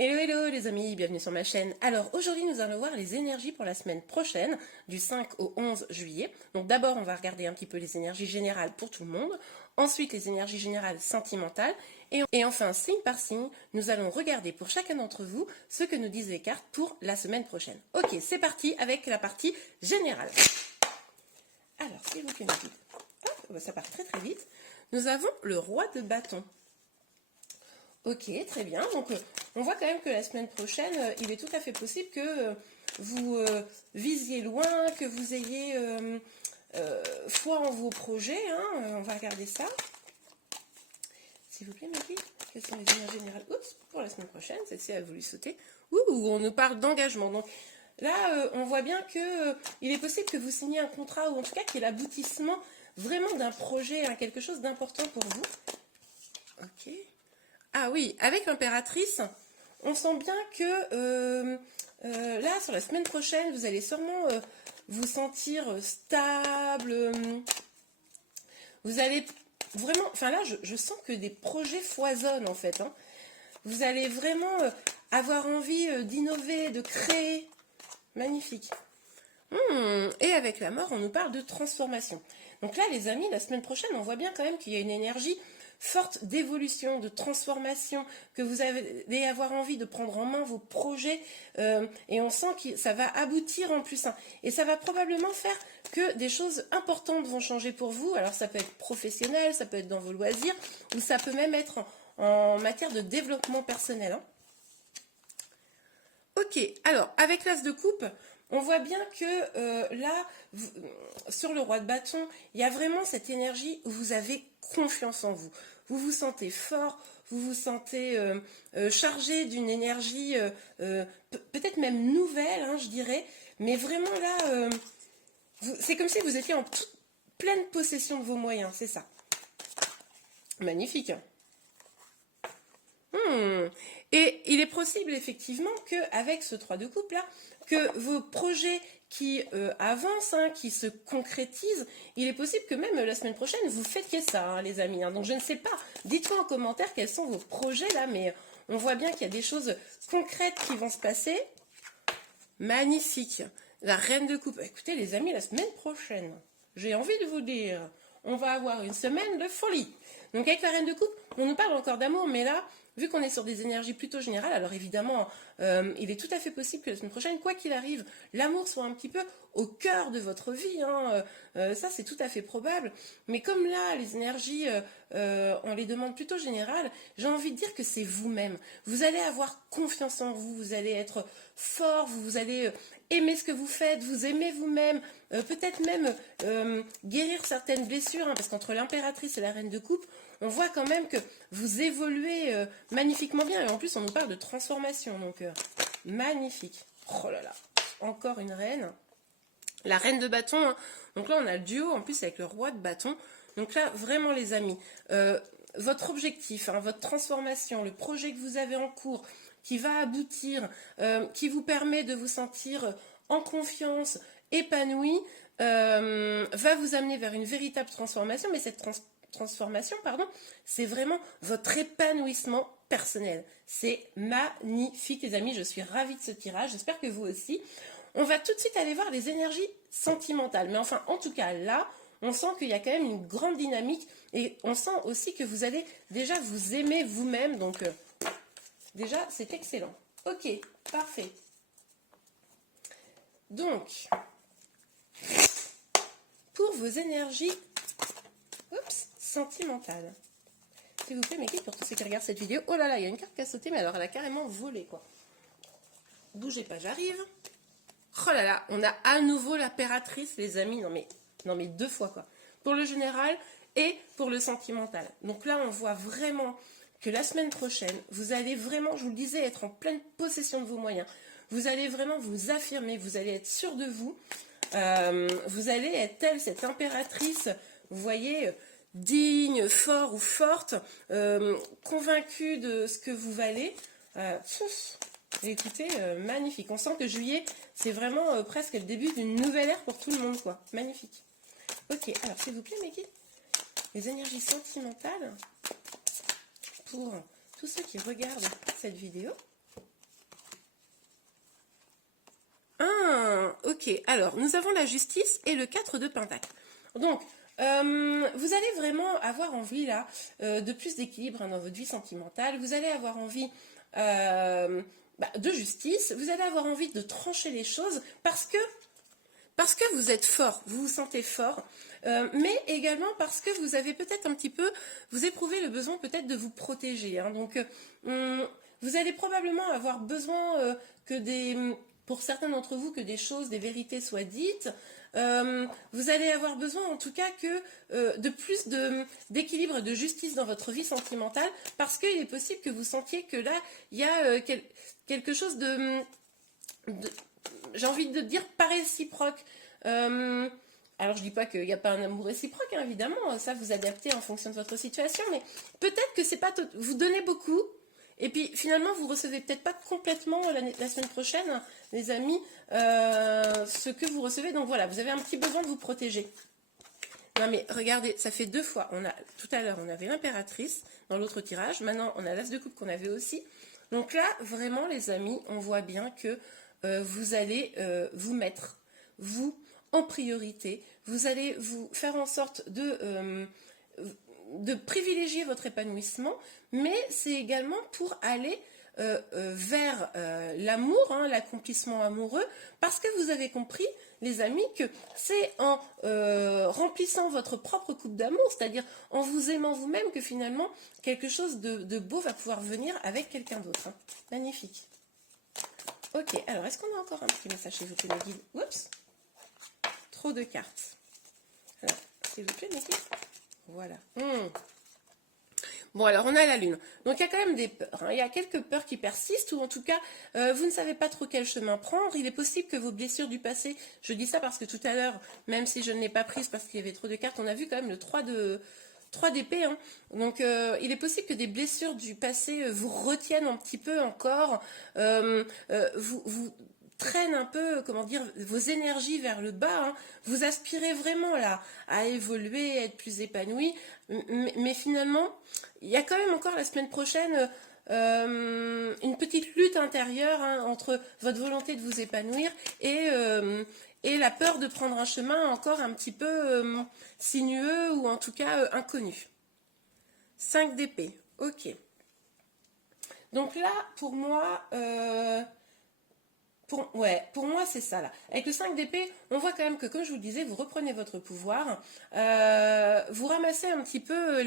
Hello hello les amis, bienvenue sur ma chaîne. Alors aujourd'hui nous allons voir les énergies pour la semaine prochaine, du 5 au 11 juillet. Donc d'abord on va regarder un petit peu les énergies générales pour tout le monde, ensuite les énergies générales sentimentales, et enfin signe par signe, nous allons regarder pour chacun d'entre vous ce que nous disent les cartes pour la semaine prochaine. Ok, c'est parti avec la partie générale. Alors s'il vous plaît, ça part très très vite. Nous avons le roi de bâton. Ok, très bien. Donc, on voit quand même que la semaine prochaine, il est tout à fait possible que vous visiez loin, que vous ayez foi en vos projets. Hein. On va regarder ça. S'il vous plaît, Maggie, quelles sont les énergies générales pour la semaine prochaine? Celle-ci a voulu sauter. On nous parle d'engagement. Donc, là, on voit bien que il est possible que vous signiez un contrat, ou en tout cas qu'il y ait l'aboutissement vraiment d'un projet, hein, quelque chose d'important pour vous. Ok. Ah oui, avec l'impératrice, on sent bien que là, sur la semaine prochaine, vous allez sûrement vous sentir stable. Vous allez vraiment... Enfin là, je sens que des projets foisonnent en fait. Hein. Vous allez vraiment avoir envie d'innover, de créer. Magnifique. Et avec la mort, on nous parle de transformation. Donc là, les amis, la semaine prochaine, on voit bien quand même qu'il y a une énergie forte d'évolution, de transformation, que vous allez avoir envie de prendre en main vos projets, et on sent que ça va aboutir en plus. Hein, et ça va probablement faire que des choses importantes vont changer pour vous. Alors ça peut être professionnel, ça peut être dans vos loisirs, ou ça peut même être en matière de développement personnel. Hein. Ok, alors avec l'as de coupe, on voit bien que là, sur le roi de bâton, il y a vraiment cette énergie où vous avez confiance en vous. Vous vous sentez fort, vous vous sentez chargé d'une énergie peut-être même nouvelle, hein, je dirais. Mais vraiment là, c'est comme si vous étiez en toute pleine possession de vos moyens, c'est ça. Magnifique. Et il est possible effectivement qu'avec ce 3 de coupe là, que vos projets qui avancent, hein, qui se concrétisent, il est possible que même la semaine prochaine vous fêtiez ça, hein, les amis. Hein. Donc je ne sais pas, dites-moi en commentaire quels sont vos projets là, mais on voit bien qu'il y a des choses concrètes qui vont se passer. Magnifique. La reine de coupe. Écoutez les amis, la semaine prochaine, j'ai envie de vous dire, on va avoir une semaine de folie. Donc avec la reine de coupe, on nous parle encore d'amour, mais là, vu qu'on est sur des énergies plutôt générales, alors évidemment, il est tout à fait possible que la semaine prochaine, quoi qu'il arrive, l'amour soit un petit peu au cœur de votre vie. Hein. Ça, c'est tout à fait probable. Mais comme là, les énergies, on les demande plutôt générales, j'ai envie de dire que c'est vous-même. Vous allez avoir confiance en vous, vous allez être fort, vous allez aimer ce que vous faites, vous aimez vous-même, peut-être même guérir certaines blessures, hein, parce qu'entre l'impératrice et la reine de coupe, on voit quand même que vous évoluez magnifiquement bien. Et en plus, on nous parle de transformation. Donc, magnifique. Oh là là. Encore une reine. La reine de bâton. Hein. Donc là, on a le duo en plus avec le roi de bâton. Donc là, vraiment les amis, votre objectif, hein, votre transformation, le projet que vous avez en cours, qui va aboutir, qui vous permet de vous sentir en confiance, épanoui, va vous amener vers une véritable transformation. Mais cette transformation, c'est vraiment votre épanouissement personnel. C'est magnifique les amis, je suis ravie de ce tirage, j'espère que vous aussi. On va tout de suite aller voir les énergies sentimentales, mais enfin en tout cas là, on sent qu'il y a quand même une grande dynamique et on sent aussi que vous allez déjà vous aimer vous-même, donc déjà c'est excellent. Ok, parfait. Donc, pour vos énergies sentimentale. S'il vous plaît, mes kids, pour tous ceux qui regardent cette vidéo. Oh là là, il y a une carte qui a sauté, mais alors elle a carrément volé, quoi. Bougez pas, j'arrive. Oh là là, on a à nouveau l'impératrice, les amis. Non mais deux fois, quoi. Pour le général et pour le sentimental. Donc là, on voit vraiment que la semaine prochaine, vous allez vraiment, je vous le disais, être en pleine possession de vos moyens. Vous allez vraiment vous affirmer, vous allez être sûr de vous. Vous allez être telle cette impératrice, vous voyez... digne, fort ou forte, convaincu de ce que vous valez. Écoutez, magnifique. On sent que juillet, c'est vraiment presque le début d'une nouvelle ère pour tout le monde, quoi. Magnifique. Ok, alors s'il vous plaît, Maggie, les énergies sentimentales pour tous ceux qui regardent cette vidéo. Ok, alors nous avons la justice et le 4 de Pentacle. Donc, vous allez vraiment avoir envie là de plus d'équilibre dans votre vie sentimentale. Vous allez avoir envie de justice. Vous allez avoir envie de trancher les choses parce que vous êtes fort, vous vous sentez fort, mais également parce que vous avez peut-être un petit peu, vous éprouvez le besoin peut-être de vous protéger. Hein. Donc, vous allez probablement avoir besoin pour certains d'entre vous, que des choses, des vérités soient dites. Vous allez avoir besoin en tout cas de plus d'équilibre, de justice dans votre vie sentimentale, parce qu'il est possible que vous sentiez que là, il y a quelque chose j'ai envie de dire pas réciproque. Alors je dis pas qu'il n'y a pas un amour réciproque, hein, évidemment, ça vous adaptez en fonction de votre situation, mais peut-être que c'est pas vous donnez beaucoup, et puis finalement vous recevez peut-être pas complètement la semaine prochaine, les amis, ce que vous recevez. Donc voilà, vous avez un petit besoin de vous protéger. Non mais regardez, ça fait 2 fois. Tout à l'heure on avait l'impératrice dans l'autre tirage, maintenant on a l'as de coupe qu'on avait aussi. Donc là vraiment les amis, on voit bien que vous allez vous mettre, vous, en priorité. Vous allez vous faire en sorte de privilégier votre épanouissement, mais c'est également pour aller vers l'amour, hein, l'accomplissement amoureux, parce que vous avez compris, les amis, que c'est en remplissant votre propre coupe d'amour, c'est-à-dire en vous aimant vous-même, que finalement quelque chose de beau va pouvoir venir avec quelqu'un d'autre. Hein. Magnifique. Ok, alors est-ce qu'on a encore un petit message s'il vous plaît, mes guides? Oups, trop de cartes. Alors, s'il vous plaît, mes guides. Voilà. Bon, alors on a la lune. Donc il y a quand même des peurs. Hein. Il y a quelques peurs qui persistent, ou en tout cas, vous ne savez pas trop quel chemin prendre. Il est possible que vos blessures du passé, je dis ça parce que tout à l'heure, même si je ne l'ai pas prise parce qu'il y avait trop de cartes, on a vu quand même le 3 d'épée. Hein. Donc il est possible que des blessures du passé vous retiennent un petit peu encore, vous traînent un peu, comment dire, vos énergies vers le bas. Hein. Vous aspirez vraiment là à évoluer, à être plus épanoui, mais finalement, il y a quand même encore la semaine prochaine une petite lutte intérieure, hein, entre votre volonté de vous épanouir et la peur de prendre un chemin encore un petit peu sinueux, ou en tout cas inconnu. 5 d'épée, ok. Donc là, pour moi, pour moi c'est ça là. Avec le 5 d'épée, on voit quand même que, comme je vous le disais, vous reprenez votre pouvoir, vous ramassez un petit peu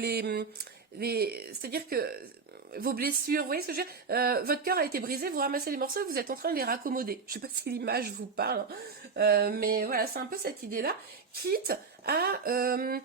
c'est-à-dire que vos blessures, vous voyez ce que je veux dire, votre cœur a été brisé, vous ramassez les morceaux, vous êtes en train de les raccommoder. Je ne sais pas si l'image vous parle, hein, mais voilà, c'est un peu cette idée-là, quitte à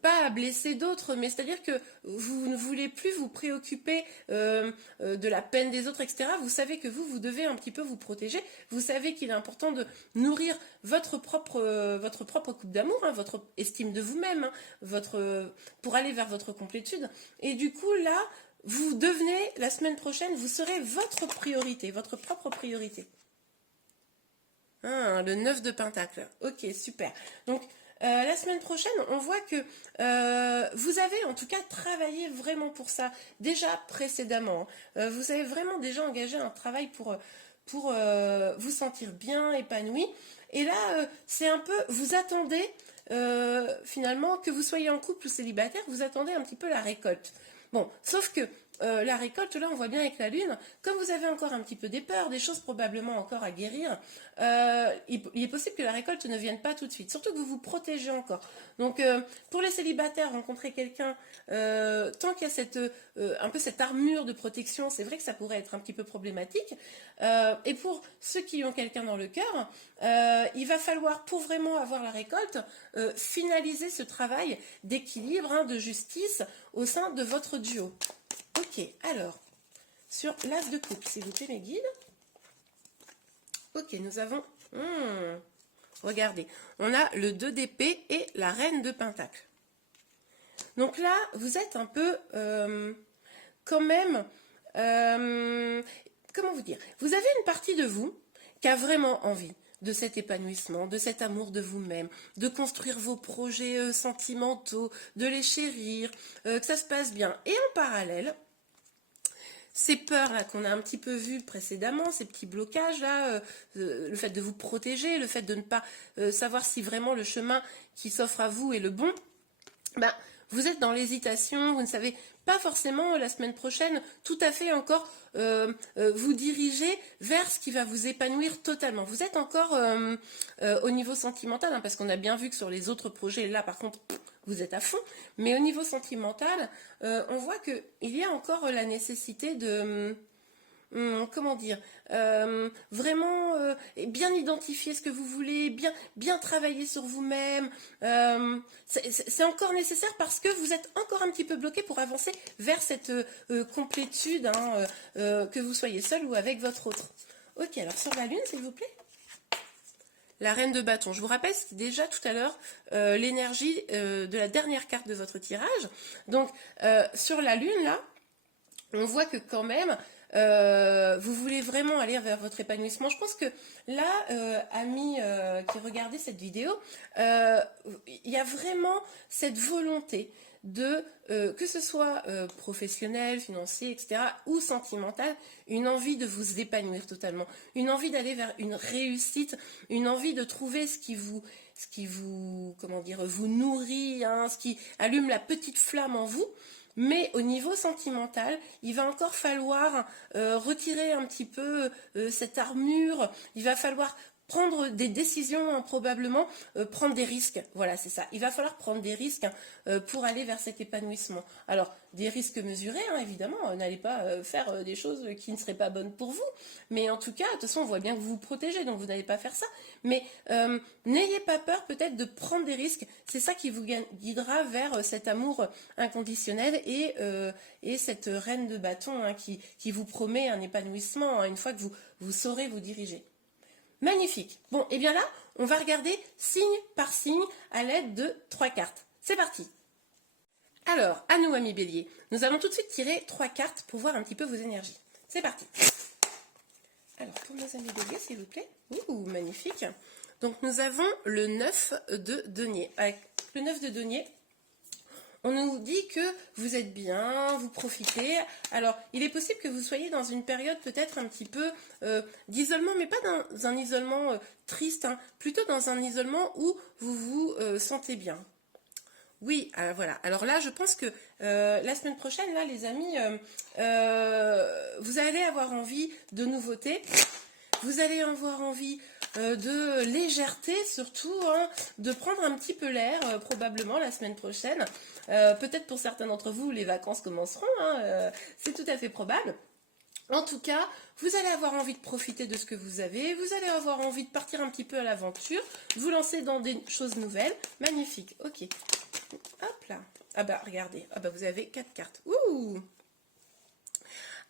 pas à blesser d'autres, mais c'est-à-dire que vous ne voulez plus vous préoccuper de la peine des autres, etc. Vous savez que vous devez un petit peu vous protéger. Vous savez qu'il est important de nourrir votre propre coupe d'amour, hein, votre estime de vous-même, hein, pour aller vers votre complétude. Et du coup, là, vous devenez, la semaine prochaine, vous serez votre priorité, votre propre priorité. Ah, le 9 de Pentacle. Ok, super. Donc, la semaine prochaine, on voit que vous avez en tout cas travaillé vraiment pour ça, déjà précédemment. Vous avez vraiment déjà engagé un travail pour vous sentir bien, épanoui. Et là, c'est un peu, vous attendez, finalement, que vous soyez en couple ou célibataire, vous attendez un petit peu la récolte. Bon, sauf que la récolte, là, on voit bien avec la lune, comme vous avez encore un petit peu des peurs, des choses probablement encore à guérir, il est possible que la récolte ne vienne pas tout de suite, surtout que vous vous protégez encore. Donc, pour les célibataires, rencontrer quelqu'un, tant qu'il y a un peu cette armure de protection, c'est vrai que ça pourrait être un petit peu problématique. Et pour ceux qui ont quelqu'un dans le cœur, il va falloir, pour vraiment avoir la récolte, finaliser ce travail d'équilibre, hein, de justice au sein de votre duo. Ok, alors, sur l'as de coupe, s'il vous plaît, mes guides. Ok, nous avons... regardez, on a le 2 d'épée et la reine de pentacle. Donc là, vous êtes un peu, quand même... comment vous dire? Vous avez une partie de vous qui a vraiment envie de cet épanouissement, de cet amour de vous-même, de construire vos projets sentimentaux, de les chérir, que ça se passe bien. Et en parallèle, ces peurs là qu'on a un petit peu vues précédemment, ces petits blocages là, le fait de vous protéger, le fait de ne pas savoir si vraiment le chemin qui s'offre à vous est le bon, ben, vous êtes dans l'hésitation, vous ne savez pas forcément la semaine prochaine tout à fait encore vous diriger vers ce qui va vous épanouir totalement. Vous êtes encore au niveau sentimental, hein, parce qu'on a bien vu que sur les autres projets, là par contre, vous êtes à fond, mais au niveau sentimental, on voit qu'il y a encore la nécessité de... comment dire, vraiment bien identifier ce que vous voulez, bien travailler sur vous-même. C'est encore nécessaire parce que vous êtes encore un petit peu bloqué pour avancer vers cette complétude, hein, que vous soyez seul ou avec votre autre. Ok, alors sur la lune, s'il vous plaît. La reine de bâton. Je vous rappelle, c'était déjà tout à l'heure l'énergie de la dernière carte de votre tirage. Donc, sur la lune, là, on voit que quand même, vous voulez vraiment aller vers votre épanouissement. Je pense que là, amis qui regardez cette vidéo, il y a vraiment cette volonté de, que ce soit professionnel, financier, etc., ou sentimental, une envie de vous épanouir totalement, une envie d'aller vers une réussite, une envie de trouver ce qui vous, comment dire, vous nourrit, hein, ce qui allume la petite flamme en vous. Mais au niveau sentimental, il va encore falloir retirer un petit peu cette armure, il va falloir prendre des décisions, hein, probablement prendre des risques. Voilà, c'est ça. Il va falloir prendre des risques, hein, pour aller vers cet épanouissement. Alors, des risques mesurés, hein, évidemment. N'allez pas faire des choses qui ne seraient pas bonnes pour vous. Mais en tout cas, de toute façon, on voit bien que vous vous protégez, donc vous n'allez pas faire ça. Mais n'ayez pas peur peut-être de prendre des risques. C'est ça qui vous guidera vers cet amour inconditionnel et cette reine de bâton, hein, qui vous promet un épanouissement, hein, une fois que vous saurez vous diriger. Magnifique. Bon, et bien là, on va regarder signe par signe à l'aide de 3 cartes. C'est parti. Alors, à nous, amis béliers, nous allons tout de suite tirer 3 cartes pour voir un petit peu vos énergies. C'est parti. Alors, pour nos amis béliers, s'il vous plaît. Ouh, magnifique. Donc, nous avons le 9 de denier. Avec le 9 de denier, on nous dit que vous êtes bien, vous profitez. Alors, il est possible que vous soyez dans une période peut-être un petit peu d'isolement, mais pas dans un isolement triste, hein, plutôt dans un isolement où vous vous sentez bien. Oui, voilà. Alors là, je pense que la semaine prochaine, là, les amis, vous allez avoir envie de nouveautés. Vous allez avoir envie de légèreté, surtout, hein, de prendre un petit peu l'air, probablement, la semaine prochaine. Peut-être pour certains d'entre vous, les vacances commenceront, hein, c'est tout à fait probable. En tout cas, vous allez avoir envie de profiter de ce que vous avez, vous allez avoir envie de partir un petit peu à l'aventure, vous lancer dans des choses nouvelles. Magnifique, ok. Hop là. Ah bah, regardez, ah bah, vous avez 4 cartes. Ouh!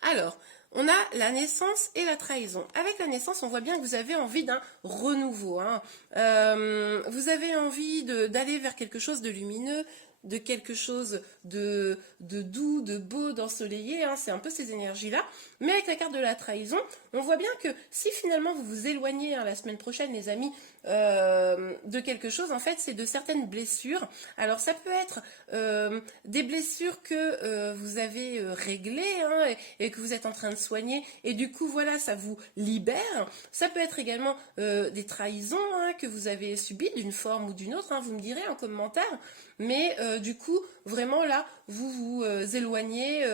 Alors, on a la naissance et la trahison. Avec la naissance, on voit bien que vous avez envie d'un renouveau, hein. Vous avez envie d'aller vers quelque chose de lumineux, de quelque chose de doux, de beau, d'ensoleillé, hein. C'est un peu ces énergies-là. Mais avec la carte de la trahison, on voit bien que si finalement vous vous éloignez, hein, la semaine prochaine, les amis, de quelque chose, en fait, c'est de certaines blessures. Alors, ça peut être des blessures que vous avez réglées, hein, et que vous êtes en train de soigner, et du coup, voilà, ça vous libère. Ça peut être également des trahisons, hein, que vous avez subies d'une forme ou d'une autre, hein, vous me direz en commentaire. Mais du coup, vraiment là, vous vous éloignez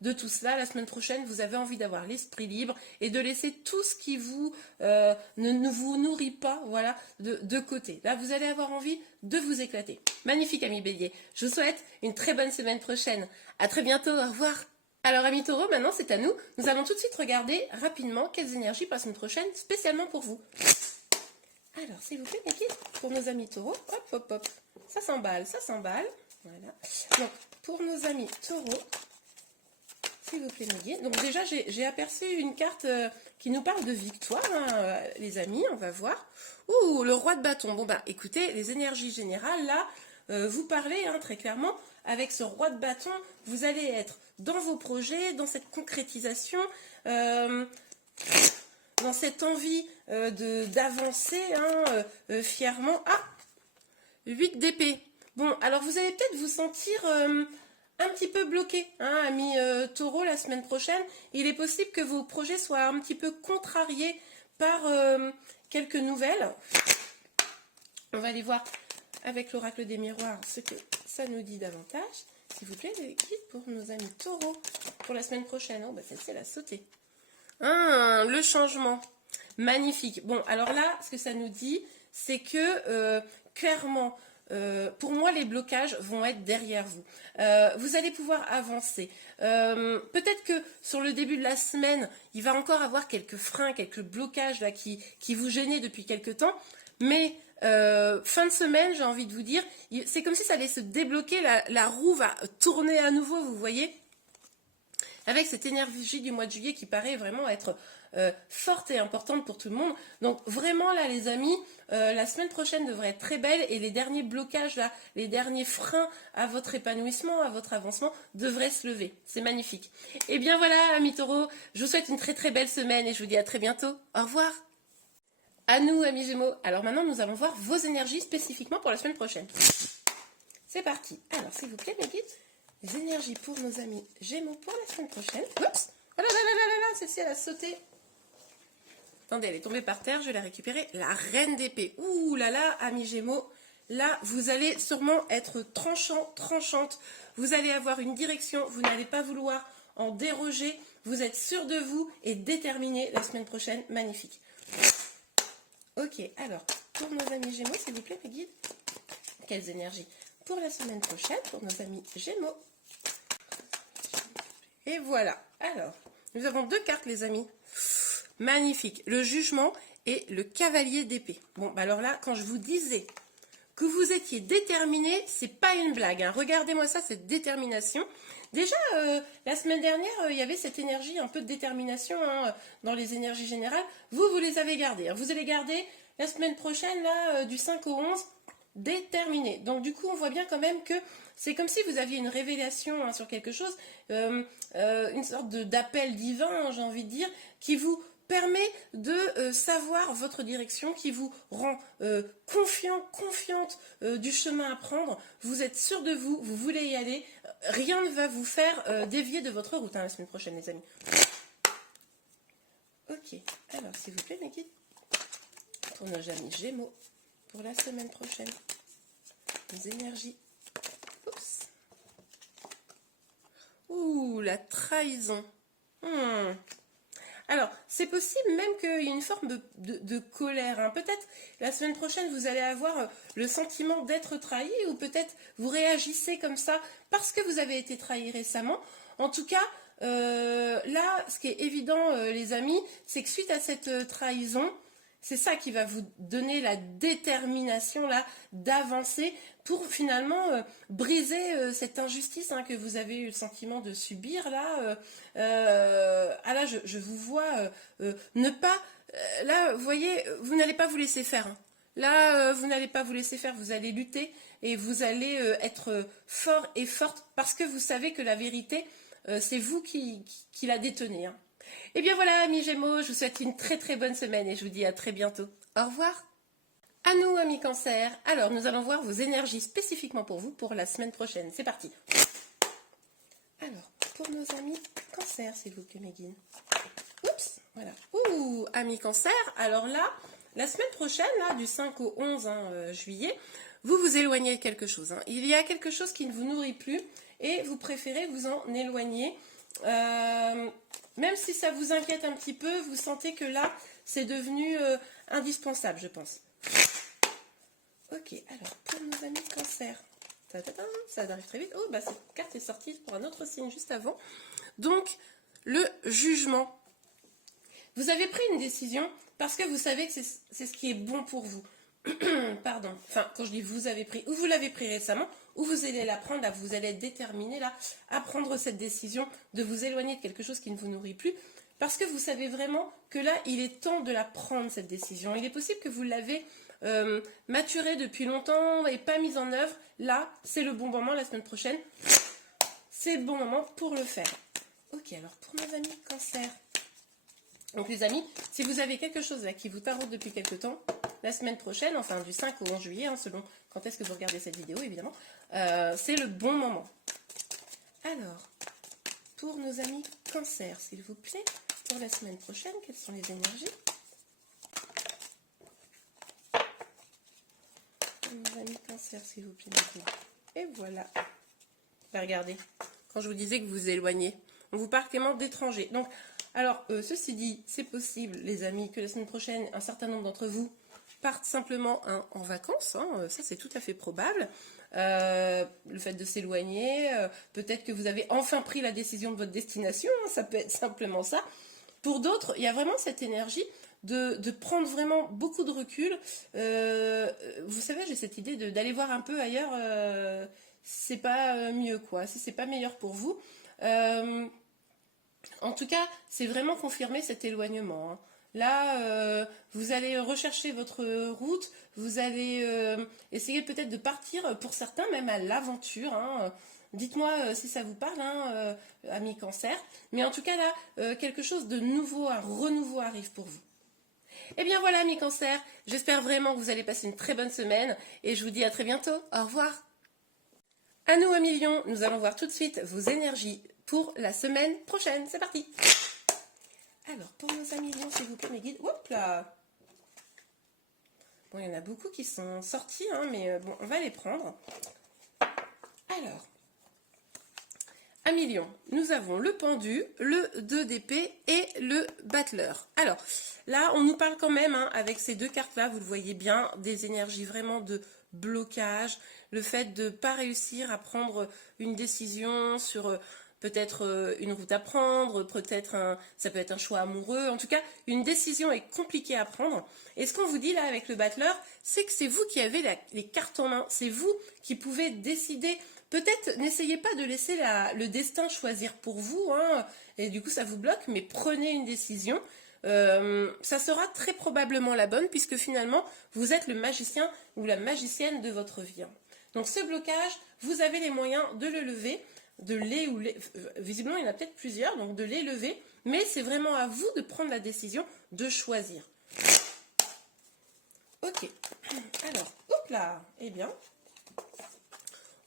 de tout cela. La semaine prochaine, vous avez envie d'avoir l'esprit libre et de laisser tout ce qui vous ne vous nourrit pas, voilà, de côté. Là, vous allez avoir envie de vous éclater. Magnifique, amis bélier. Je vous souhaite une très bonne semaine prochaine. À très bientôt, au revoir. Alors, amis taureaux, maintenant c'est à nous. Nous allons tout de suite regarder rapidement quelles énergies pour la semaine prochaine, spécialement pour vous. Alors, s'il vous plaît, mes guides, pour nos amis taureaux, hop, hop, hop. Ça s'emballe, ça s'emballe. Voilà. Donc, pour nos amis taureaux, s'il vous plaît, mes guides. Donc, déjà, j'ai aperçu une carte qui nous parle de victoire, hein, les amis. On va voir. Ouh, le roi de bâton. Bon, bah, écoutez, les énergies générales, là, vous parlez, hein, très clairement. Avec ce roi de bâton, vous allez être dans vos projets, dans cette concrétisation, dans cette envie d'avancer, hein, fièrement. Ah, 8 d'épée. Bon, alors vous allez peut-être vous sentir un petit peu bloqué, hein, amis taureau, la semaine prochaine. Il est possible que vos projets soient un petit peu contrariés par quelques nouvelles. On va aller voir avec l'oracle des miroirs ce que ça nous dit davantage. S'il vous plaît, des guides pour nos amis taureaux pour la semaine prochaine. Oh, bah celle-ci, elle a sauté. Le changement. Magnifique. Bon, alors là, ce que ça nous dit, c'est que clairement, pour moi, les blocages vont être derrière vous. Vous allez pouvoir avancer. Peut-être que sur le début de la semaine, il va encore avoir quelques freins, quelques blocages là, qui vous gênaient depuis quelques temps. Mais fin de semaine, j'ai envie de vous dire, c'est comme si ça allait se débloquer, la roue va tourner à nouveau, vous voyez, avec cette énergie du mois de juillet qui paraît vraiment être forte et importante pour tout le monde. Donc vraiment là les amis, la semaine prochaine devrait être très belle et les derniers blocages là, les derniers freins à votre épanouissement, à votre avancement devraient se lever. C'est magnifique. Et bien voilà amis taureaux, je vous souhaite une très très belle semaine et je vous dis à très bientôt. Au revoir. À nous amis gémeaux. Alors maintenant nous allons voir vos énergies spécifiquement pour la semaine prochaine. C'est parti. Alors s'il vous plaît mes guides, les énergies pour nos amis gémeaux pour la semaine prochaine. Oups. Oh là là là là là, celle-ci elle a sauté. Attendez, elle est tombée par terre, je vais la récupérer. La reine d'épée. Ouh là là, amis gémeaux. Là, vous allez sûrement être tranchant, tranchante. Vous allez avoir une direction, vous n'allez pas vouloir en déroger. Vous êtes sûr de vous et déterminé la semaine prochaine. Magnifique. Ok, alors, pour nos amis gémeaux, s'il vous plaît, mes guides. Quelles énergies pour la semaine prochaine, pour nos amis gémeaux. Et voilà. Alors, nous avons deux cartes, les amis. Magnifique. Le jugement et le cavalier d'épée. Bon, bah alors là, quand je vous disais que vous étiez déterminé, c'est pas une blague. Hein. Regardez-moi ça, cette détermination. Déjà, la semaine dernière, il y avait cette énergie un peu de détermination hein, dans les énergies générales. Vous les avez gardées. Hein. Vous allez garder la semaine prochaine, là, du 5 au 11, déterminé. Donc, du coup, on voit bien quand même que c'est comme si vous aviez une révélation hein, sur quelque chose, une sorte d'appel divin, hein, j'ai envie de dire, qui vous permet de savoir votre direction, qui vous rend confiante du chemin à prendre. Vous êtes sûr de vous, vous voulez y aller. Rien ne va vous faire dévier de votre route hein, la semaine prochaine, les amis. Ok, alors s'il vous plaît, mes guides, pour nos amis Gémeaux, pour la semaine prochaine, les énergies. Oups. Ouh, la trahison. Alors, c'est possible même qu'il y ait une forme de colère. Hein. Peut-être la semaine prochaine, vous allez avoir le sentiment d'être trahi ou peut-être vous réagissez comme ça parce que vous avez été trahi récemment. En tout cas, là, ce qui est évident, les amis, c'est que suite à cette trahison, c'est ça qui va vous donner la détermination là d'avancer pour finalement briser cette injustice hein, que vous avez eu le sentiment de subir là. Ah là, je vous vois ne pas. Là, vous voyez, vous n'allez pas vous laisser faire. Hein. Là, vous n'allez pas vous laisser faire. Vous allez lutter et vous allez être fort et forte parce que vous savez que la vérité, c'est vous qui la détenez. Hein. Et bien voilà, amis Gémeaux, je vous souhaite une très très bonne semaine et je vous dis à très bientôt. Au revoir. À nous, amis Cancer. Alors, nous allons voir vos énergies spécifiquement pour vous pour la semaine prochaine. C'est parti. Alors, pour nos amis Cancer, s'il vous plaît, mes guides. Oups, voilà. Ouh, amis Cancer. Alors là, la semaine prochaine, là, du 5 au 11 juillet, vous vous éloignez de quelque chose. Hein. Il y a quelque chose qui ne vous nourrit plus et vous préférez vous en éloigner. Même si ça vous inquiète un petit peu, vous sentez que là, c'est devenu indispensable, je pense. Ok, alors, pour nos amis Cancer, ça arrive très vite. Oh, bah cette carte est sortie pour un autre signe juste avant. Donc, le jugement. Vous avez pris une décision parce que vous savez que c'est ce qui est bon pour vous. Pardon. Enfin, quand je dis vous avez pris, ou vous l'avez pris récemment, ou vous allez la prendre, là, vous allez être déterminé là, à prendre cette décision de vous éloigner de quelque chose qui ne vous nourrit plus. Parce que vous savez vraiment que là, il est temps de la prendre, cette décision. Il est possible que vous l'avez maturée depuis longtemps et pas mise en œuvre. Là, c'est le bon moment, la semaine prochaine. C'est le bon moment pour le faire. Ok, alors pour mes amis Cancer. Donc les amis, si vous avez quelque chose là qui vous taraude depuis quelque temps, la semaine prochaine, enfin du 5 au 11 juillet, hein, selon quand est-ce que vous regardez cette vidéo évidemment, c'est le bon moment. Alors, pour nos amis Cancer, s'il vous plaît, pour la semaine prochaine, quelles sont les énergies? Pour nos amis Cancer, s'il vous plaît. Et voilà. Regardez, quand je vous disais que vous vous éloignez, on vous parle carrément d'étrangers. Donc, alors, ceci dit, c'est possible, les amis, que la semaine prochaine, un certain nombre d'entre vous partent simplement en vacances. Hein, ça, c'est tout à fait probable. Le fait de s'éloigner, peut-être que vous avez enfin pris la décision de votre destination, hein, ça peut être simplement ça. Pour d'autres, il y a vraiment cette énergie de prendre vraiment beaucoup de recul. Vous savez, j'ai cette idée d'aller voir un peu ailleurs, c'est pas mieux, quoi, si c'est pas meilleur pour vous. En tout cas, c'est vraiment confirmer cet éloignement. Hein. Là, vous allez rechercher votre route, vous allez essayer peut-être de partir, pour certains, même à l'aventure. Hein. Dites-moi si ça vous parle, hein, amis Cancer. Mais en tout cas, là, quelque chose de nouveau, un renouveau arrive pour vous. Eh bien voilà, amis Cancer, j'espère vraiment que vous allez passer une très bonne semaine et je vous dis à très bientôt. Au revoir. À nous, amis Lions, nous allons voir tout de suite vos énergies pour la semaine prochaine. C'est parti. Alors, pour nos amis Lions, s'il vous plaît, mes guides. Hop là. Bon, il y en a beaucoup qui sont sortis, hein, mais bon, on va les prendre. Alors, amis Lions, nous avons le pendu, le 2 d'épée et le battleur. Alors, là, on nous parle quand même, hein, avec ces deux cartes-là, vous le voyez bien, des énergies vraiment de blocage, le fait de ne pas réussir à prendre une décision sur peut-être une route à prendre, peut-être ça peut être un choix amoureux, en tout cas, une décision est compliquée à prendre. Et ce qu'on vous dit là avec le battleur, c'est que c'est vous qui avez les cartes en main, c'est vous qui pouvez décider. Peut-être n'essayez pas de laisser le destin choisir pour vous, hein, et du coup ça vous bloque, mais prenez une décision. Ça sera très probablement la bonne, puisque finalement, vous êtes le magicien ou la magicienne de votre vie. Donc ce blocage, vous avez les moyens de le lever, visiblement il y en a peut-être plusieurs, donc de les lever, mais c'est vraiment à vous de prendre la décision de choisir. Ok, alors, hop là, eh bien,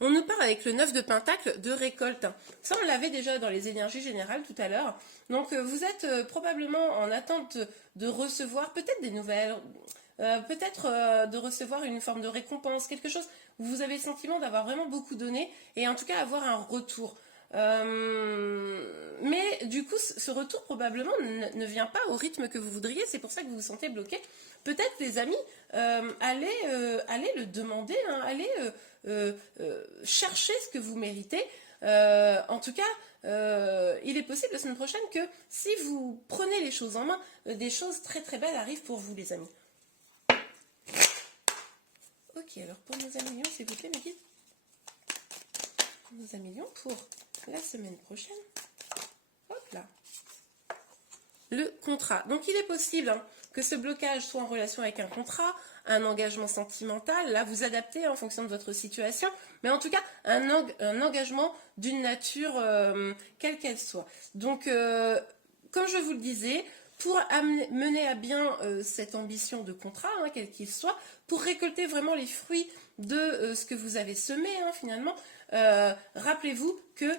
on nous parle avec le 9 de Pentacle de récolte. Ça, on l'avait déjà dans les énergies générales tout à l'heure. Donc, vous êtes probablement en attente de recevoir peut-être des nouvelles, peut-être de recevoir une forme de récompense, quelque chose où vous avez le sentiment d'avoir vraiment beaucoup donné et en tout cas avoir un retour. Mais du coup, ce retour probablement ne vient pas au rythme que vous voudriez. C'est pour ça que vous vous sentez bloqué. Peut-être, les amis, allez le demander, hein, allez chercher ce que vous méritez. En tout cas, il est possible la semaine prochaine que si vous prenez les choses en main, des choses très très belles arrivent pour vous, les amis. Ok, alors pour nos amis Lions, s'il vous plaît, mes guides. Pour nos amis Lions, pour la semaine prochaine. Hop là. Le contrat. Donc il est possible, hein, que ce blocage soit en relation avec un contrat, un engagement sentimental. Là, vous adaptez en fonction de votre situation, mais en tout cas, un engagement d'une nature quelle qu'elle soit. Donc, comme je vous le disais, pour mener à bien cette ambition de contrat, hein, quel qu'il soit, pour récolter vraiment les fruits de ce que vous avez semé, hein, finalement, rappelez-vous que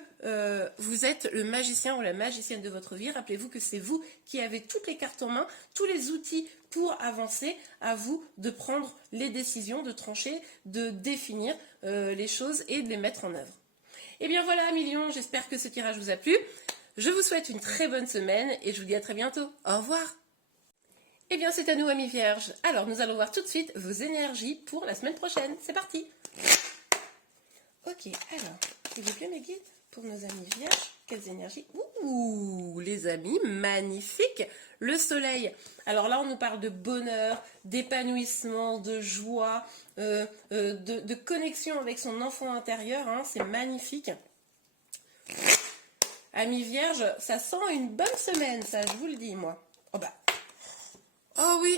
vous êtes le magicien ou la magicienne de votre vie. Rappelez-vous que c'est vous qui avez toutes les cartes en main, tous les outils pour avancer. À vous de prendre les décisions, de trancher, de définir les choses et de les mettre en œuvre. Et bien voilà, amis Lions, j'espère que ce tirage vous a plu. Je vous souhaite une très bonne semaine et je vous dis à très bientôt. Au revoir. Eh bien, c'est à nous, amis Vierges. Alors, nous allons voir tout de suite vos énergies pour la semaine prochaine. C'est parti. Ok, alors, s'il vous plaît, mes guides, pour nos amis Vierges, quelles énergies? Ouh, les amis, magnifique. Le soleil. Alors là, on nous parle de bonheur, d'épanouissement, de joie, de connexion avec son enfant intérieur. Hein, c'est magnifique. Amis Vierges, ça sent une bonne semaine, ça, je vous le dis, moi. Oh bah. Oh oui.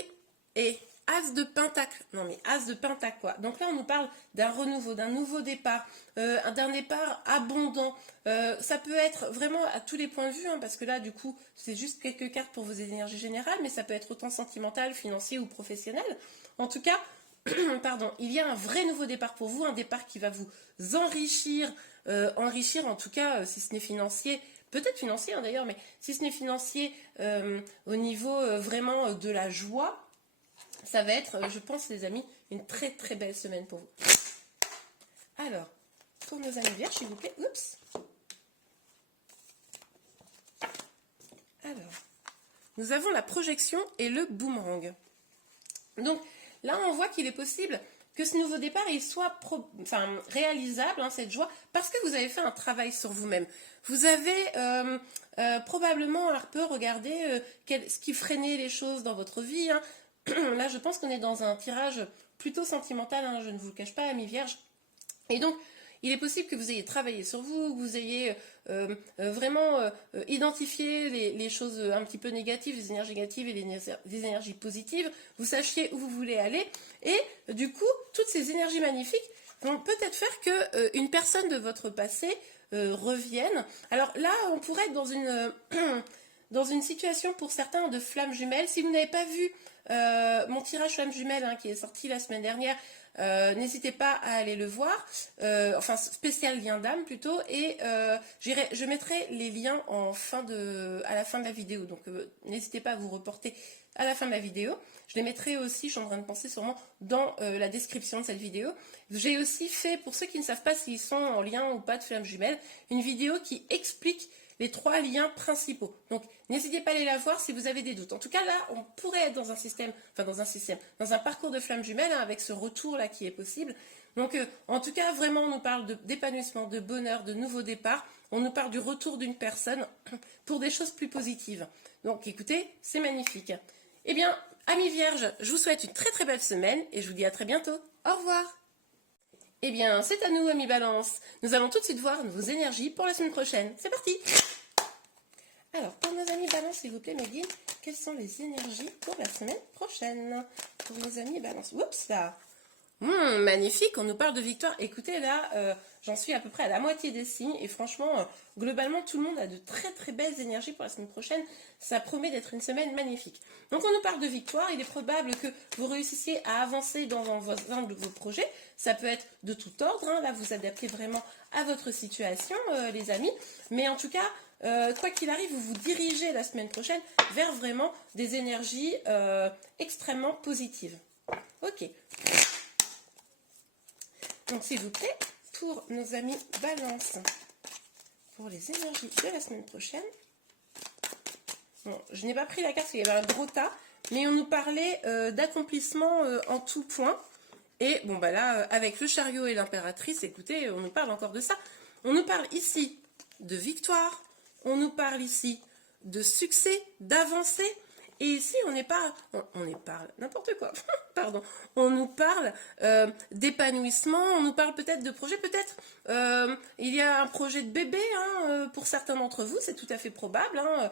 Et As de Pentacle. Non mais As de Pentacle, quoi. Donc là, on nous parle d'un renouveau, d'un nouveau départ, d'un départ abondant. Ça peut être vraiment à tous les points de vue, hein, parce que là, du coup, c'est juste quelques cartes pour vos énergies générales, mais ça peut être autant sentimental, financier ou professionnel. En tout cas, pardon, il y a un vrai nouveau départ pour vous, un départ qui va vous enrichir, enrichir en tout cas, si ce n'est financier, peut-être financier hein, d'ailleurs, mais si ce n'est financier, au niveau vraiment de la joie, ça va être, je pense les amis, une très très belle semaine pour vous. Alors, pour nos amis vierges, s'il vous plaît, oups. Alors, nous avons la projection et le boomerang. Donc là, on voit qu'il est possible que ce nouveau départ il soit réalisable, hein, cette joie, parce que vous avez fait un travail sur vous-même. Vous avez probablement un peu regardé ce qui freinait les choses dans votre vie. Hein. Là, je pense qu'on est dans un tirage plutôt sentimental, hein, je ne vous le cache pas, amis vierges. Et donc, il est possible que vous ayez travaillé sur vous, que vous ayez vraiment identifié les choses un petit peu négatives, les énergies négatives et les énergies positives, vous sachiez où vous voulez aller, et du coup, toutes ces énergies magnifiques vont peut-être faire que une personne de votre passé revienne. Alors là, on pourrait être dans dans une situation pour certains de flamme jumelle. Si vous n'avez pas vu mon tirage flamme jumelle hein, qui est sorti la semaine dernière, n'hésitez pas à aller le voir, enfin spécial lien d'âme plutôt, et je mettrai les liens à la fin de la vidéo, donc n'hésitez pas à vous reporter à la fin de la vidéo. Je les mettrai aussi, je suis en train de penser sûrement, dans la description de cette vidéo. J'ai aussi fait, pour ceux qui ne savent pas s'ils sont en lien ou pas de flamme jumelle, une vidéo qui explique les 3 liens principaux. Donc, n'hésitez pas à aller la voir si vous avez des doutes. En tout cas, là, on pourrait être dans un parcours de flamme jumelle, hein, avec ce retour-là qui est possible. Donc, en tout cas, vraiment, on nous parle d'épanouissement, de bonheur, de nouveau départ. On nous parle du retour d'une personne pour des choses plus positives. Donc, écoutez, c'est magnifique. Eh bien, amis vierges, je vous souhaite une très très belle semaine et je vous dis à très bientôt. Au revoir. Eh bien, c'est à nous, amis Balance. Nous allons tout de suite voir vos énergies pour la semaine prochaine. C'est parti! Alors, pour nos amis Balance, s'il vous plaît, Megan, quelles sont les énergies pour la semaine prochaine? Pour nos amis Balance. Oups, là! Magnifique, on nous parle de victoire. Écoutez, là, j'en suis à peu près à la moitié des signes. Et franchement, globalement, tout le monde a de très très belles énergies pour la semaine prochaine. Ça promet d'être une semaine magnifique. Donc, on nous parle de victoire. Il est probable que vous réussissiez à avancer dans un de vos projets. Ça peut être de tout ordre. Hein. Là, vous adaptez vraiment à votre situation, les amis. Mais en tout cas, quoi qu'il arrive, vous vous dirigez la semaine prochaine vers vraiment des énergies extrêmement positives. Ok. Donc, s'il vous plaît, pour nos amis Balance, pour les énergies de la semaine prochaine. Bon, je n'ai pas pris la carte parce qu'il y avait un gros tas, mais on nous parlait d'accomplissement en tout point. Et bon, bah là, avec le chariot et l'impératrice, écoutez, on nous parle encore de ça. On nous parle ici de victoire, on nous parle ici de succès, d'avancée. Et ici, on parle n'importe quoi, pardon, on nous parle d'épanouissement, on nous parle peut-être de projet, peut-être il y a un projet de bébé hein, pour certains d'entre vous, c'est tout à fait probable. Hein.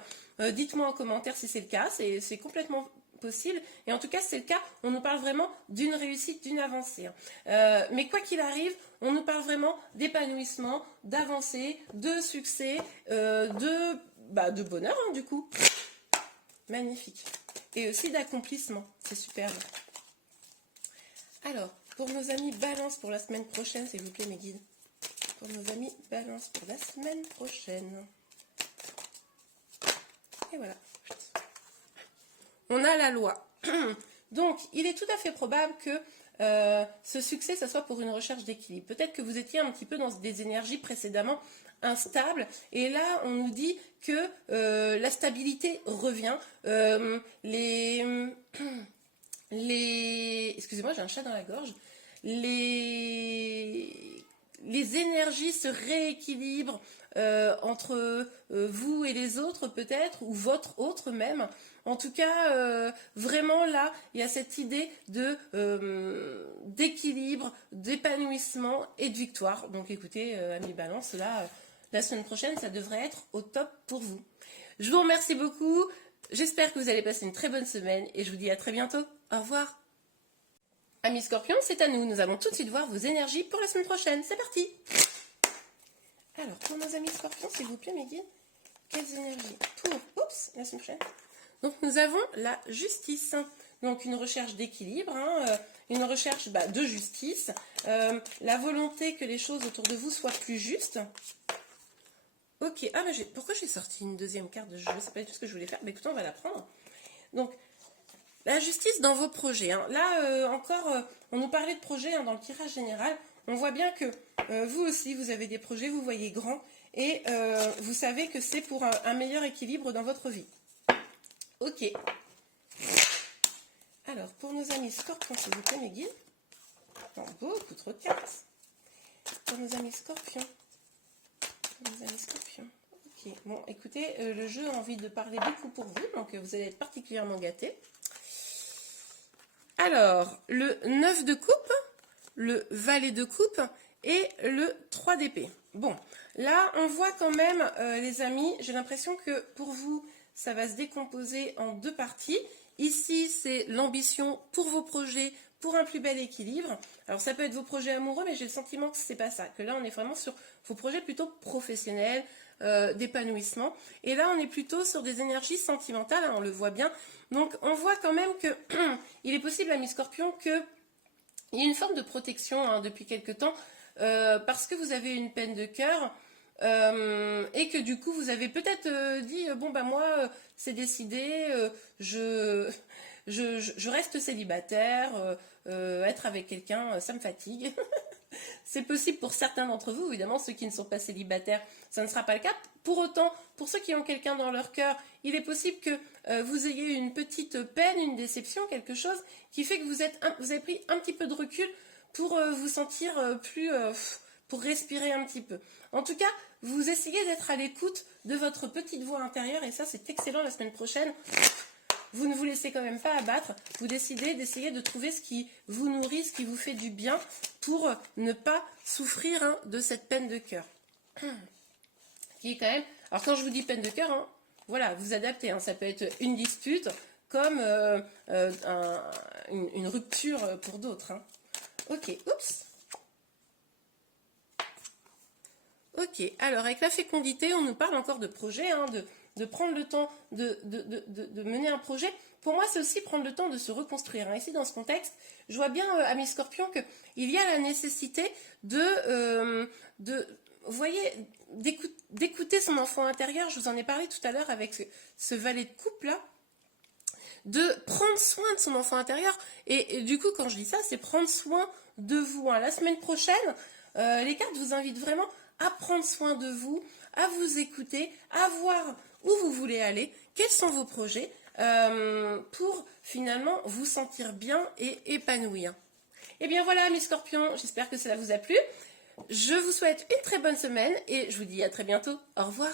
Dites-moi en commentaire si c'est le cas, c'est complètement possible. Et en tout cas, c'est le cas, on nous parle vraiment d'une réussite, d'une avancée. Hein. Mais quoi qu'il arrive, on nous parle vraiment d'épanouissement, d'avancée, de succès, de bonheur hein, du coup. Magnifique. Et aussi d'accomplissement. C'est superbe. Alors, pour nos amis Balance pour la semaine prochaine, s'il vous plaît, mes guides. Pour nos amis Balance pour la semaine prochaine. Et voilà. On a la loi. Donc, il est tout à fait probable que ce succès, ça soit pour une recherche d'équilibre. Peut-être que vous étiez un petit peu dans des énergies précédemment instables. Et là, on nous dit que la stabilité revient. Excusez-moi, j'ai un chat dans la gorge. Les énergies se rééquilibrent entre vous et les autres peut-être, ou votre autre même. En tout cas, vraiment là, il y a cette idée d'équilibre, d'épanouissement et de victoire. Donc écoutez, amis Balance, là, la semaine prochaine, ça devrait être au top pour vous. Je vous remercie beaucoup. J'espère que vous allez passer une très bonne semaine et je vous dis à très bientôt. Au revoir. Amis Scorpions, c'est à nous. Nous allons tout de suite voir vos énergies pour la semaine prochaine. C'est parti. Alors, pour nos amis Scorpions, s'il vous plaît, mes guides, quelles énergies pour la semaine prochaine? Donc, nous avons la justice. Donc, une recherche d'équilibre, hein, une recherche de justice, la volonté que les choses autour de vous soient plus justes. Ok, ah mais pourquoi j'ai sorti une deuxième carte de jeu? Je ne sais pas du tout ce que je voulais faire, mais écoutez, on va la prendre. Donc, la justice dans vos projets. Hein. Là, encore, on nous parlait de projets dans le tirage général. On voit bien que vous aussi, vous avez des projets, vous voyez grand, et vous savez que c'est pour un meilleur équilibre dans votre vie. Ok. Alors, pour nos amis scorpions, s'il vous plaît, mes guides. Non, beaucoup trop de cartes. Pour nos amis scorpions. Ok, bon, écoutez, le jeu a envie de parler beaucoup pour vous, donc vous allez être particulièrement gâtés. Alors, le 9 de coupe, le valet de coupe et le 3 d'épée. Bon, là, on voit quand même, les amis, j'ai l'impression que pour vous, ça va se décomposer en deux parties. Ici, c'est l'ambition pour vos projets, pour un plus bel équilibre. Alors, ça peut être vos projets amoureux, mais j'ai le sentiment que c'est pas ça. Que là, on est vraiment sur vos projets plutôt professionnels, d'épanouissement. Et là, on est plutôt sur des énergies sentimentales, hein, on le voit bien. Donc, on voit quand même que il est possible, amis scorpions, qu'il y ait une forme de protection hein, depuis quelque temps, parce que vous avez une peine de cœur. Et que du coup vous avez peut-être dit bon bah moi c'est décidé, je reste célibataire, être avec quelqu'un ça me fatigue. C'est possible pour certains d'entre vous, évidemment ceux qui ne sont pas célibataires ça ne sera pas le cas. Pour autant, pour ceux qui ont quelqu'un dans leur cœur, il est possible que vous ayez une petite peine, une déception, quelque chose qui fait que vous avez pris un petit peu de recul pour vous sentir plus pour respirer un petit peu. En tout cas, vous essayez d'être à l'écoute de votre petite voix intérieure et ça c'est excellent. La semaine prochaine, vous ne vous laissez quand même pas abattre, vous décidez d'essayer de trouver ce qui vous nourrit, ce qui vous fait du bien pour ne pas souffrir hein, de cette peine de cœur. Qui est quand même... Alors quand je vous dis peine de cœur, hein, voilà, vous adaptez, hein, ça peut être une dispute comme une rupture pour d'autres. Hein. Ok, oups. Ok, alors avec la fécondité, on nous parle encore de projet, hein, de prendre le temps de mener un projet. Pour moi, c'est aussi prendre le temps de se reconstruire. Hein. Ici, dans ce contexte, je vois bien, amis scorpions, qu'il y a la nécessité vous voyez, d'écouter son enfant intérieur. Je vous en ai parlé tout à l'heure avec ce valet de coupe là. De prendre soin de son enfant intérieur. Et du coup, quand je dis ça, c'est prendre soin de vous. Hein. La semaine prochaine, les cartes vous invitent vraiment à prendre soin de vous, à vous écouter, à voir où vous voulez aller, quels sont vos projets, pour finalement vous sentir bien et épanoui. Et bien voilà, mes scorpions, j'espère que cela vous a plu. Je vous souhaite une très bonne semaine et je vous dis à très bientôt. Au revoir.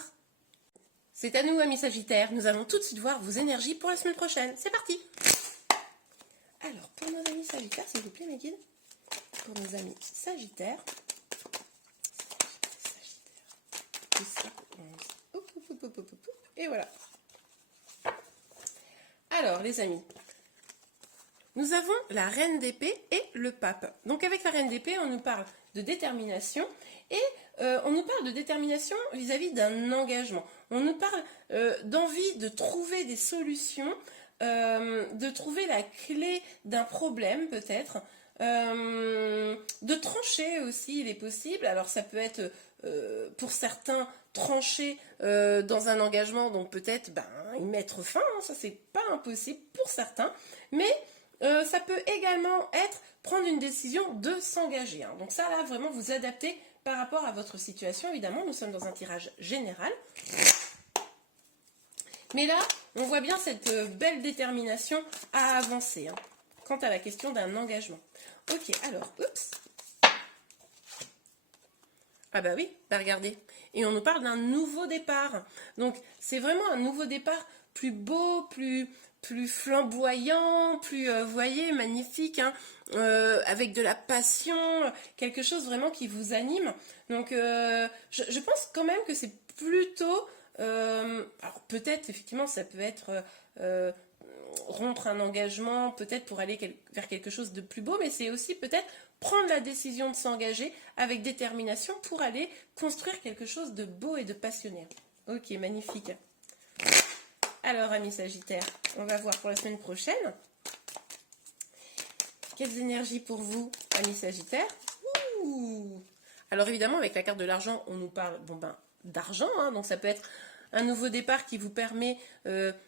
C'est à nous, amis sagittaires. Nous allons tout de suite voir vos énergies pour la semaine prochaine. C'est parti. Alors, pour nos amis sagittaires, s'il vous plaît, mes guides. Pour nos amis sagittaires. Et voilà. Alors, les amis, nous avons la reine d'épée et le pape. Donc, avec la reine d'épée, on nous parle de détermination et on nous parle de détermination vis-à-vis d'un engagement. On nous parle d'envie de trouver des solutions, de trouver la clé d'un problème peut-être, de trancher aussi, il est possible. Alors, ça peut être pour certains trancher dans un engagement, donc peut-être y mettre fin, hein, ça c'est pas impossible pour certains, mais ça peut également être prendre une décision de s'engager. Hein. Donc ça là, vraiment vous adaptez par rapport à votre situation, évidemment, nous sommes dans un tirage général. Mais là, on voit bien cette belle détermination à avancer, hein, quant à la question d'un engagement. Ok, alors, oups. Ah bah oui, bah regardez. Et on nous parle d'un nouveau départ. Donc, c'est vraiment un nouveau départ plus beau, plus flamboyant, plus, vous voyez, magnifique, hein, avec de la passion, quelque chose vraiment qui vous anime. Donc, je pense quand même que c'est plutôt... alors, peut-être, effectivement, ça peut être... rompre un engagement, peut-être pour aller vers quelque chose de plus beau, mais c'est aussi peut-être prendre la décision de s'engager avec détermination pour aller construire quelque chose de beau et de passionné. Ok, magnifique. Alors, amis sagittaires, on va voir pour la semaine prochaine. Quelles énergies pour vous, amis Sagittaires? Ouh. Alors évidemment, avec la carte de l'argent, on nous parle d'argent, hein, donc ça peut être un nouveau départ qui vous permet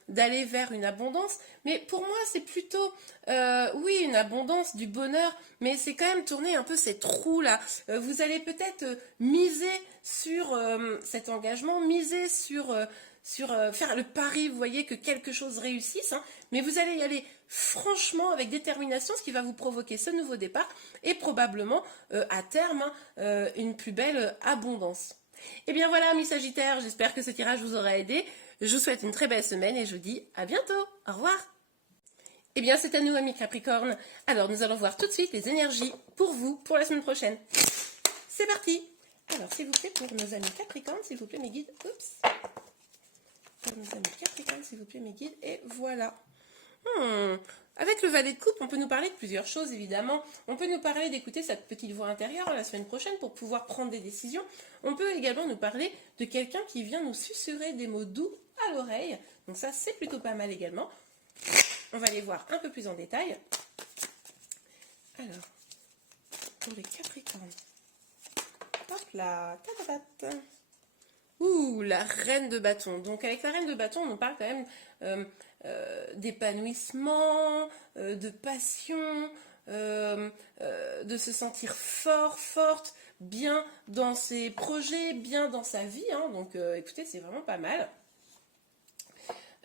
d'aller vers une abondance. Mais pour moi, c'est plutôt, oui, une abondance, du bonheur, mais c'est quand même tourner un peu ces trous-là. Vous allez peut-être miser sur cet engagement, miser sur faire le pari, vous voyez, que quelque chose réussisse, hein, mais vous allez y aller franchement avec détermination, ce qui va vous provoquer ce nouveau départ et probablement à terme une plus belle abondance. Et bien voilà, mes Sagittaires, j'espère que ce tirage vous aura aidé. Je vous souhaite une très belle semaine et je vous dis à bientôt. Au revoir. Et bien c'est à nous, amis Capricorne. Alors nous allons voir tout de suite les énergies pour vous pour la semaine prochaine. C'est parti. Alors s'il vous plaît, pour nos amis Capricornes, s'il vous plaît mes guides. Oups. Pour nos amis Capricorne, s'il vous plaît mes guides. Et voilà. Avec le valet de coupe, on peut nous parler de plusieurs choses, évidemment. On peut nous parler d'écouter cette petite voix intérieure la semaine prochaine pour pouvoir prendre des décisions. On peut également nous parler de quelqu'un qui vient nous susurrer des mots doux à l'oreille. Donc ça, c'est plutôt pas mal également. On va les voir un peu plus en détail. Alors, pour les Capricornes. Hop là, tatatat. Ouh, la reine de bâton. Donc avec la reine de bâton, on parle quand même d'épanouissement, de passion, de se sentir fort, forte, bien dans ses projets, bien dans sa vie. Hein. Donc écoutez, c'est vraiment pas mal.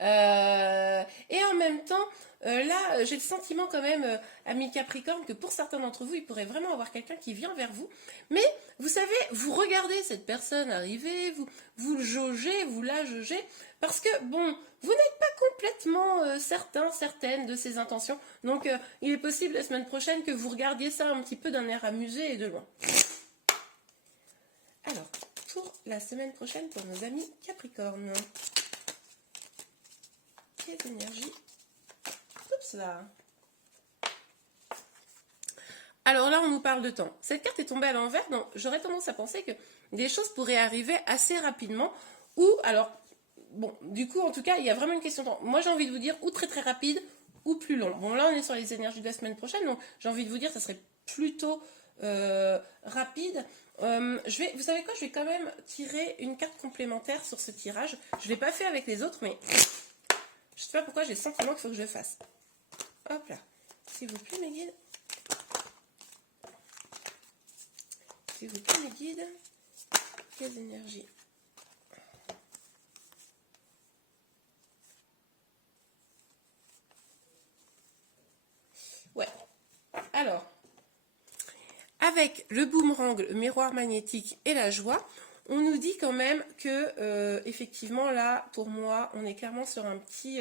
Et en même temps, là, j'ai le sentiment quand même, amis Capricorne, que pour certains d'entre vous, il pourrait vraiment avoir quelqu'un qui vient vers vous. Mais, vous savez, vous regardez cette personne arriver, vous le jaugez, vous la jaugez, parce que, bon, vous n'êtes pas complètement certaine de ses intentions. Donc, il est possible la semaine prochaine que vous regardiez ça un petit peu d'un air amusé et de loin. Alors, pour la semaine prochaine, pour nos amis Capricorne. Quelle énergie. Oups là. Alors là, on nous parle de temps. Cette carte est tombée à l'envers, donc j'aurais tendance à penser que des choses pourraient arriver assez rapidement. Ou, alors, bon, du coup, en tout cas, il y a vraiment une question de temps. Moi, j'ai envie de vous dire ou très très rapide, ou plus long. Bon, là, on est sur les énergies de la semaine prochaine, donc j'ai envie de vous dire que ça serait plutôt rapide. Vous savez quoi, je vais quand même tirer une carte complémentaire sur ce tirage. Je ne l'ai pas fait avec les autres, mais je ne sais pas pourquoi j'ai le sentiment qu'il faut que je le fasse. Hop là. S'il vous plaît, mes guides. S'il vous plaît, mes guides. Quelles énergies. Ouais. Alors, avec le boomerang, le miroir magnétique et la joie, on nous dit quand même que, effectivement, là, pour moi, on est clairement sur un petit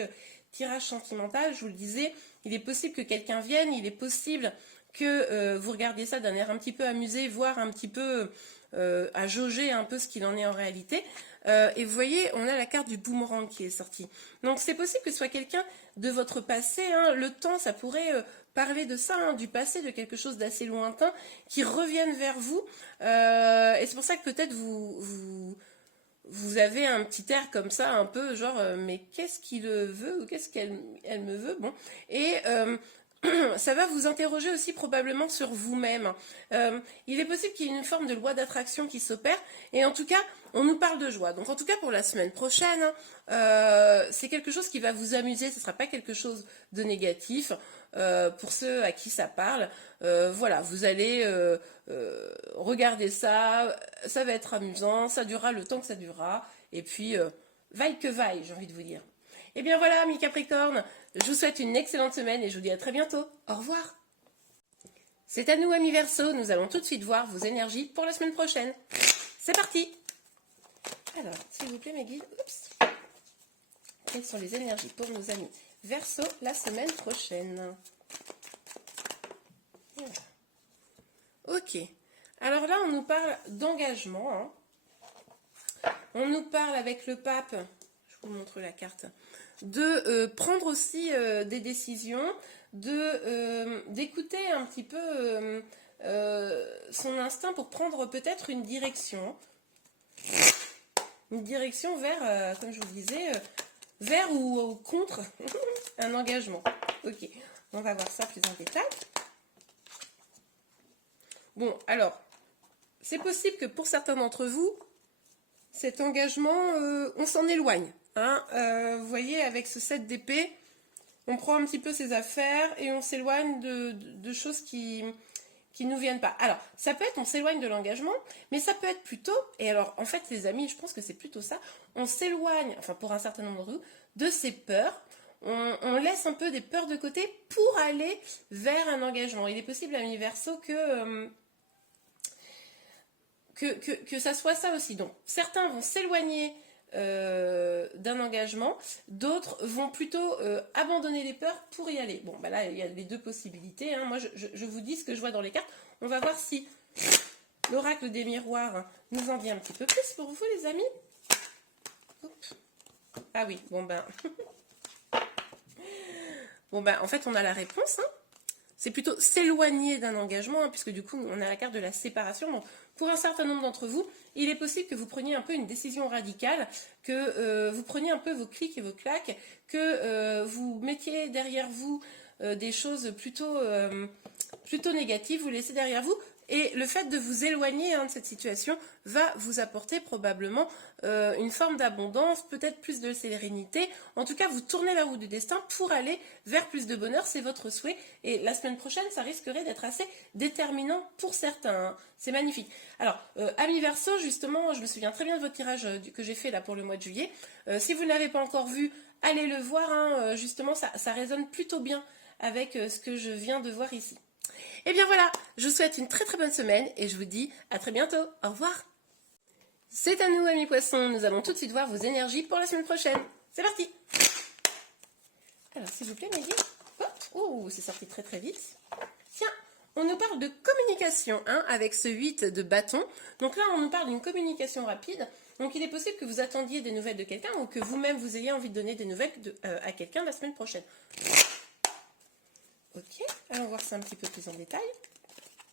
tirage sentimental. Je vous le disais, il est possible que quelqu'un vienne, il est possible que vous regardiez ça d'un air un petit peu amusé, voire un petit peu à jauger un peu ce qu'il en est en réalité. Et vous voyez, on a la carte du boomerang qui est sortie. Donc, c'est possible que ce soit quelqu'un de votre passé. Hein. Le temps, ça pourrait parler de ça, hein, du passé, de quelque chose d'assez lointain, qui revienne vers vous. Et c'est pour ça que peut-être vous avez un petit air comme ça, un peu genre, mais qu'est-ce qu'il veut ou qu'est-ce qu'elle me veut. Bon. Et ça va vous interroger aussi probablement sur vous-même. Il est possible qu'il y ait une forme de loi d'attraction qui s'opère. Et en tout cas, on nous parle de joie. Donc en tout cas, pour la semaine prochaine, c'est quelque chose qui va vous amuser. Ce ne sera pas quelque chose de négatif. Pour ceux à qui ça parle, voilà, vous allez regarder ça, ça va être amusant, ça durera le temps que ça durera, et puis vaille que vaille, j'ai envie de vous dire. Et bien voilà, mes Capricornes, je vous souhaite une excellente semaine et je vous dis à très bientôt. Au revoir. C'est à nous, amis Verseau, nous allons tout de suite voir vos énergies pour la semaine prochaine. C'est parti. Alors, s'il vous plaît, mes guides, oups. Quelles sont les énergies pour nos amis Verseau la semaine prochaine? Voilà. Ok. Alors là, on nous parle d'engagement. Hein. On nous parle avec le pape, je vous montre la carte, de prendre aussi des décisions, d'écouter un petit peu son instinct pour prendre peut-être une direction. Une direction vers, comme je vous disais, vers ou contre un engagement. Ok, on va voir ça plus en détail. Bon, alors, c'est possible que pour certains d'entre vous, cet engagement, on s'en éloigne. Hein. Vous voyez, avec ce 7 d'épée, on prend un petit peu ses affaires et on s'éloigne de choses qui nous viennent pas. Alors, ça peut être, on s'éloigne de l'engagement, mais ça peut être plutôt, et alors, en fait, les amis, je pense que c'est plutôt ça, on s'éloigne, enfin, pour un certain nombre d'entre vous, de ces peurs, on laisse un peu des peurs de côté pour aller vers un engagement. Il est possible, amis Verseau, que ça soit ça aussi. Donc, certains vont s'éloigner d'un engagement, d'autres vont plutôt abandonner les peurs pour y aller. Bon, bah là, il y a les deux possibilités. Hein. Moi, je vous dis ce que je vois dans les cartes. On va voir si l'oracle des miroirs nous en dit un petit peu plus pour vous, les amis. Oups. Ah oui, bon ben... bon ben, en fait, on a la réponse, hein. C'est plutôt s'éloigner d'un engagement, hein, puisque du coup, on a la carte de la séparation. Donc, pour un certain nombre d'entre vous, il est possible que vous preniez un peu une décision radicale, que vous preniez un peu vos clics et vos claques, que vous mettiez derrière vous des choses plutôt négatives, vous laissez derrière vous. Et le fait de vous éloigner de cette situation va vous apporter probablement une forme d'abondance, peut-être plus de sérénité. En tout cas, vous tournez la roue du destin pour aller vers plus de bonheur, c'est votre souhait. Et la semaine prochaine, ça risquerait d'être assez déterminant pour certains. Hein. C'est magnifique. Alors, amis Verseau, justement, je me souviens très bien de votre tirage que j'ai fait là pour le mois de juillet. Si vous ne l'avez pas encore vu, allez le voir. Hein. Justement, ça résonne plutôt bien avec ce que je viens de voir ici. Et bien voilà, je vous souhaite une très très bonne semaine et je vous dis à très bientôt. Au revoir. C'est à nous, amis poissons. Nous allons tout de suite voir vos énergies pour la semaine prochaine. C'est parti. Alors, s'il vous plaît, Maggie. Oh, c'est sorti très très vite. Tiens, on nous parle de communication avec ce 8 de bâton. Donc là, on nous parle d'une communication rapide. Donc il est possible que vous attendiez des nouvelles de quelqu'un ou que vous-même vous ayez envie de donner des nouvelles à quelqu'un la semaine prochaine. Ok, allons voir ça un petit peu plus en détail.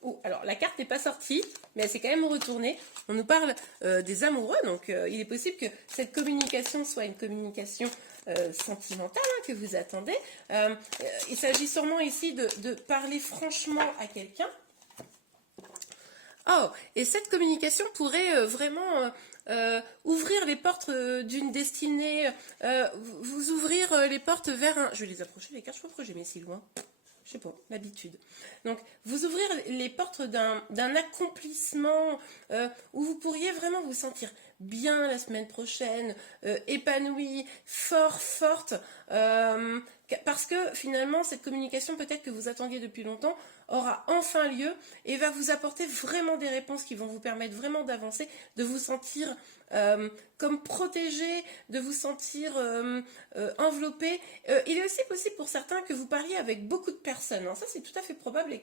Oh, alors la carte n'est pas sortie, mais elle s'est quand même retournée. On nous parle des amoureux, donc il est possible que cette communication soit une communication sentimentale que vous attendez. Il s'agit sûrement ici de parler franchement à quelqu'un. Oh, et cette communication pourrait vraiment ouvrir les portes d'une destinée, vous ouvrir les portes vers un... Je vais les approcher les cartes, je sais pas pourquoi j'ai mis si loin. Je sais pas, l'habitude. Donc, vous ouvrir les portes d'un accomplissement où vous pourriez vraiment vous sentir bien la semaine prochaine, épanoui, forte, parce que finalement, cette communication peut-être que vous attendiez depuis longtemps aura enfin lieu et va vous apporter vraiment des réponses qui vont vous permettre vraiment d'avancer, de vous sentir comme protégé, de vous sentir enveloppé. Il est aussi possible pour certains que vous parliez avec beaucoup de personnes. Ça, c'est tout à fait probable,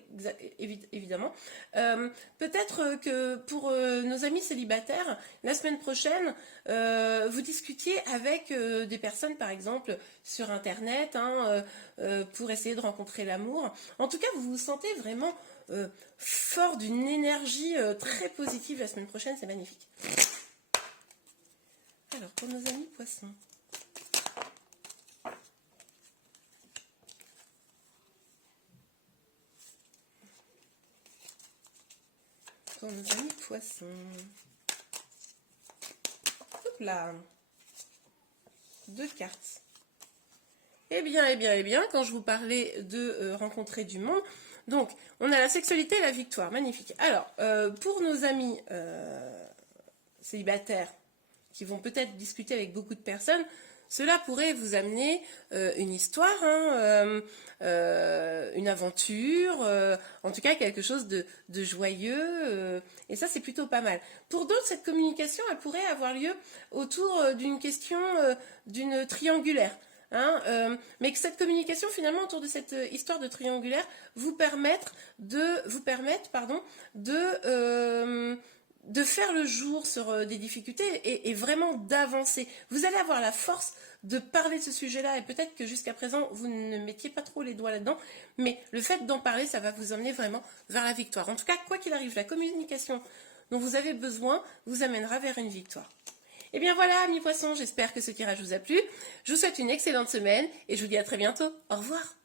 évidemment. Peut-être que pour nos amis célibataires, la semaine prochaine, vous discutiez avec des personnes, par exemple, sur Internet, pour essayer de rencontrer l'amour. En tout cas, vous vous sentez vraiment fort d'une énergie très positive la semaine prochaine. C'est magnifique. Alors, pour nos amis poissons. Pour nos amis poissons. Hop là. 2 cartes. Eh bien, quand je vous parlais de rencontrer du monde, donc, on a la sexualité et la victoire. Magnifique. Alors, pour nos amis célibataires, qui vont peut-être discuter avec beaucoup de personnes, cela pourrait vous amener une histoire, une aventure, en tout cas quelque chose de joyeux, et ça c'est plutôt pas mal. Pour d'autres, cette communication, elle pourrait avoir lieu autour d'une question d'une triangulaire. Mais que cette communication finalement autour de cette histoire de triangulaire vous permette de faire le jour sur des difficultés et vraiment d'avancer. Vous allez avoir la force de parler de ce sujet-là et peut-être que jusqu'à présent vous ne mettiez pas trop les doigts là-dedans, mais le fait d'en parler, ça va vous emmener vraiment vers la victoire. En tout cas, quoi qu'il arrive, la communication dont vous avez besoin vous amènera vers une victoire. Et bien voilà, amis poissons, j'espère que ce tirage vous a plu. Je vous souhaite une excellente semaine et je vous dis à très bientôt. Au revoir.